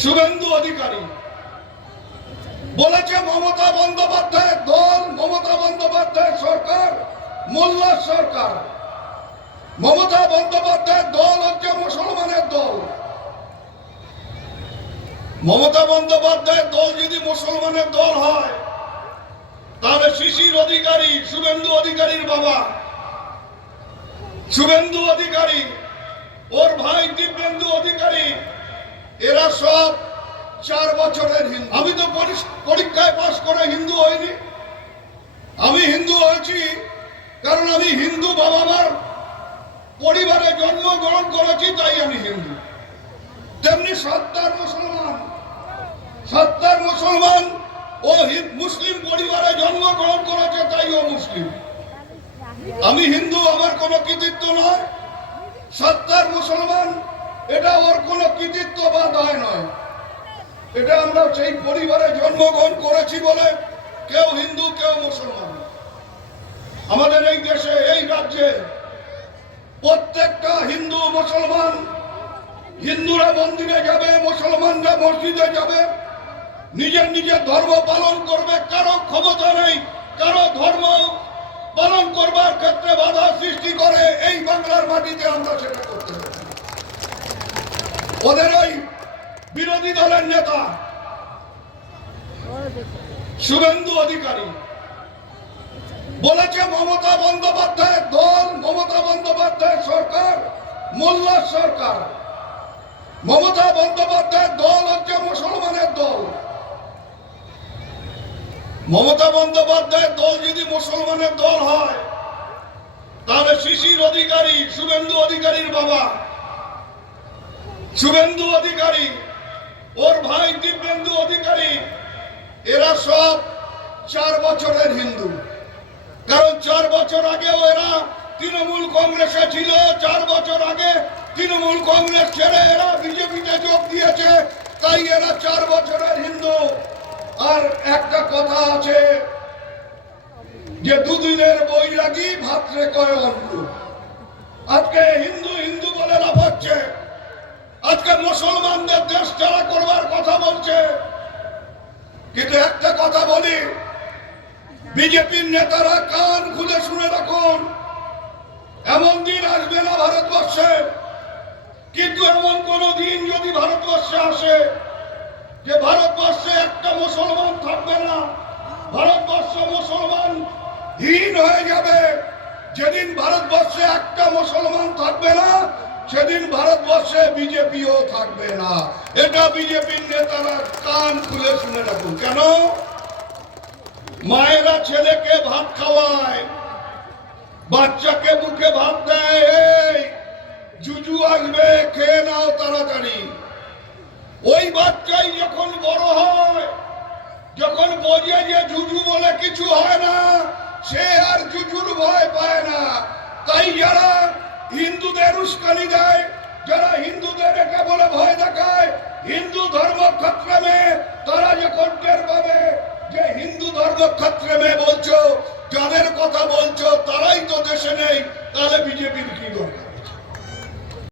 শুভেন্দু অধিকারী বলেছে মমতা বন্দ্যোপাধ্যায়ের দল, মমতা বন্দ্যোপাধ্যায়ের সরকার মোল্লার সরকার। মমতা বন্দ্যোপাধ্যায়ের দল হচ্ছে মুসলমানের দল। মমতা বন্দ্যোপাধ্যায়ের দল যদি মুসলমানের দল হয়, তাহলে শিশির অধিকারী, শুভেন্দু অধিকারীর বাবা শুভেন্দু অধিকারী, ওর ভাই দিব্যেন্দু অধিকারী, এরা সব 4 বছরের হিন্দু। আমি তো পরীক্ষায় পাশ করে হিন্দু হইনি। আমি হিন্দু হয়েছি কারণ আমি হিন্দু বাবা মার পরিবারে জন্মগ্রহণ করেছি, তাই আমি হিন্দু। তেমনি সত্তার মুসলমান ও মুসলিম পরিবারে জন্মগ্রহণ করেছে, তাই ও মুসলিম। আমি হিন্দু, আমার কোনো কৃতিত্ব নয়। সত্তার মুসলমান, এটা ওর কোনো কৃতিত্ব বা দায় নয়। এটা আমরা সেই পরিবারে জন্মগ্রহণ করেছি বলে কেউ হিন্দু কেউ মুসলমান। আমাদের এই দেশে, এই রাজ্যে প্রত্যেকটা হিন্দু মুসলমান, হিন্দুরা মন্দিরে যাবে, মুসলমানরা মসজিদে যাবে, নিজের নিজের ধর্ম পালন করবে। কারো ক্ষমতা নেই কারো ধর্ম পালন করবার ক্ষেত্রে বাধা সৃষ্টি করে এই বাংলার মাটিতে আমরা সেটা করতে পারি। ওদের ওই বিরোধী দলের নেতা শুভেন্দু অধিকারী বলেছে মমতা বন্দ্যোপাধ্যায়ের দল, মমতা বন্দ্যোপাধ্যায়ের সরকার মোল্লার সরকার। মমতা বন্দ্যোপাধ্যায়ের দল হচ্ছে মুসলমানের দল। মমতা বন্দ্যোপাধ্যায়ের দল যদি মুসলমানের দল হয়, তাহলে শিশির অধিকারী, শুভেন্দু অধিকারীর বাবা শুভেন্দু অধিকারী, ওর ভাই দিব্যেন্দু অধিকারী, এরা সব 4 বছরের হিন্দু। কারণ 4 বছর আগেও এরা তৃণমূল কংগ্রেসে ছিল। 4 বছর আগে তৃণমূল কংগ্রেস ছেড়ে এরা বিজেপিতে যোগ দিয়েছে, তাই এরা 4 বছরের হিন্দু। আর একটা কথা আছে যে দুদিনের বৈরাগী ভাত্রে কয় অন্ধ। আজকে হিন্দু হিন্দু বলে লাফাচ্ছে, আজকে মুসলমানদের দেশ ছাড়া করবার কথা বলছে। কিন্তু একটা কথা বলি, বিজেপির নেতারা কান খুলে শুনে রাখুন, এমন দিন আসবে না ভারতবর্ষে, কিন্তু এমন কোন দিন যদি ভারতবর্ষে আসে যে ভারতবর্ষে একটা মুসলমান থাকবে না, ভারতবর্ষ মুসলমানহীন হয়ে যাবে। যেদিন ভারতবর্ষে একটা মুসলমান থাকবে না, সেদিন ভারতবর্ষে বিজেপিও থাকবে না। এটা বিজেপির নেতারা কান খুলে শুনে রাখুন। কেন? মায়েরা ছেলেকে ভাত খাওয়ায়, বাচ্চাকে মুখে ভাত দেয়, এই জুজু আসবে, খেয়ে নাও তাড়াতাড়ি। ওই বাচ্চাই যখন বড় হয়, যখন বোঝে যে জুজু বলে কিছু হয় না, সে আর জুজুর ভয় পায় না। তাই যারা হিন্দুদের উস্কানি দেয়, যারা হিন্দুদের এটা বলে ভয় দেখায় হিন্দু ধর্ম খতরে মে, তারা যখন টের পাবে যে হিন্দু ধর্ম খতরে মে বলছো, যাদের কথা বলছো তারাই তো দেশে নেই, তাহলে বিজেপির কি দরকার?